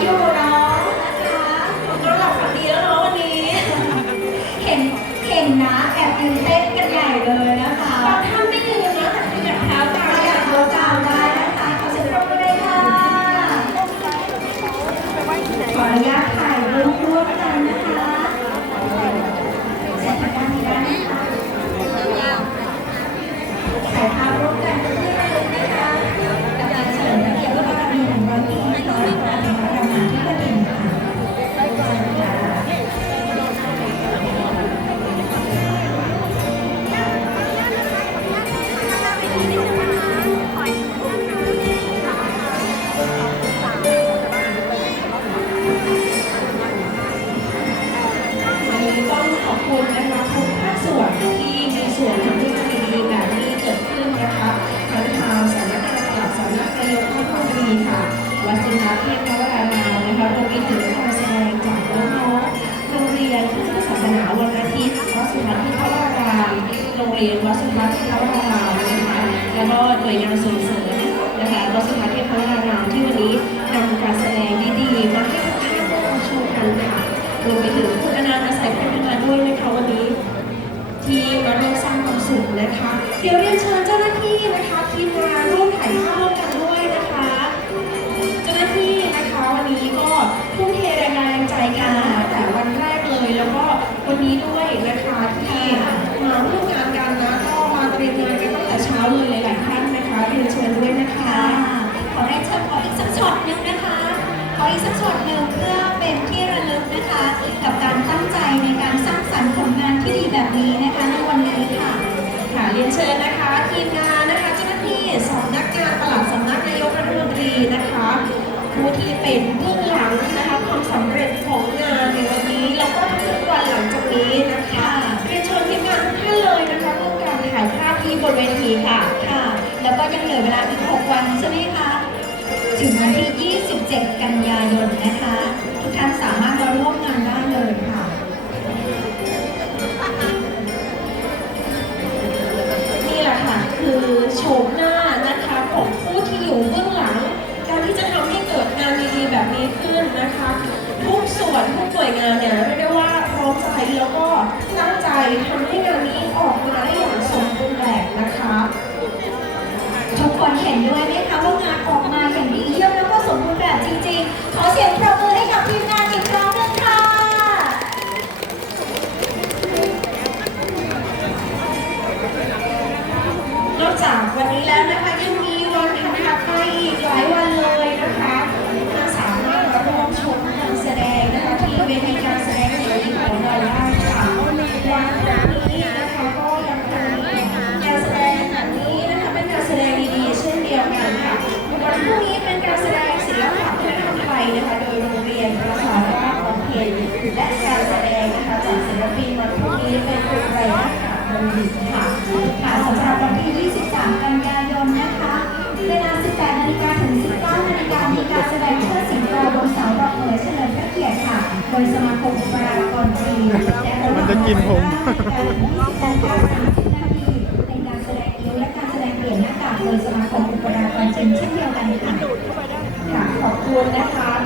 อยู่เนาะนะคะเราหลับฝันดีแล้วเนาะวันนี้ เห็นเห็นนะแอบตื่นเต้นกันใหญ่เลยนะคะ รียนวัดสุนทรที่พระวรารามนะคะแล้วก็หน่วยงานส่งเสริมนะคะวัดสุนทรที่พระวรารามที่วันนี้นำการแสดงดีๆมาให้ทุกท่านได้ชมกันค่ะรวมไปถึงคุณอนันต์อาศัยพัฒนาด้วยนะคะวันนี้ ที่มาร่วมสร้างความสุขนะคะ เดี๋ยวเรียนเชิญเจ้าหน้าที่นะคะทีมงานร่วมถ่ายภาพร่วมกัน ขออีกสักช็อตหนึ่งเพื่อเป็นที่ระลึกนะคะ กับการตั้งใจในการสร้างสรรค์ผลงานที่ดีแบบนี้นะคะในวันนี้ค่ะค่ะเรียนเชิญนะคะทีมงานนะคะเจ้าหน้าที่สำนักงานปลัดสำนักนายกรัฐมนตรีนะคะผู้ที่เป็นเบื้องหลังนะคะความสำเร็จของงานในวันนี้แล้วก็ทุกวันหลังจากนี้นะคะเรียนเชิญทีมงานทุกท่านเลยนะคะร่วมการถ่ายภาพที่บนเวทีค่ะค่ะ แล้วก็ยังเหลือเวลาอีก 6 วันใช่ไหมคะถึงวันที่ 27กันยายนนะคะ ทุกท่านสามารถมาร่วมงานได้เลยค่ะ นี่แหละค่ะ คือโฉมหน้านะคะของผู้ที่อยู่เบื้องหลัง การที่จะทำให้เกิดงานดีๆแบบนี้ขึ้นนะคะ ทุกส่วนทุกหน่วยงานเนี่ยเรียกได้ว่าพร้อมใจแล้วก็ตั้งใจทำให้งานนี้ออกมาได้อย่างสมบูรณ์แบบนะคะ ทุกคนเห็นด้วยไหมคะว่างานออกมาอย่างดีเยี่ยม นธรรมไทยนะคะโดยโรงเรียนประชาราชบำเพ็ญและการแสดงนะคะจากศิลปินวันพรุ่งนี้เป็นกลุ่มไรนะคะบัณฑิตค่ะค่ะสำหรับวันที่ 23 กันยายนนะคะเวลา 18นาฬิกาถึง 19นาฬิกามีการแสดงเชิดสิงโตบนเสาดอกเหมยเฉลิมพระเกียรติค่ะ โดยสมาคมบุคลากรจีนและระหว่างมันจะกินผมในการแสดงนิ้วและการแสดงเปลี่ยนหน้ากากโดยสมาคมบุคลากรจีนเช่นเดียวกันค่ะ คุณนะคะ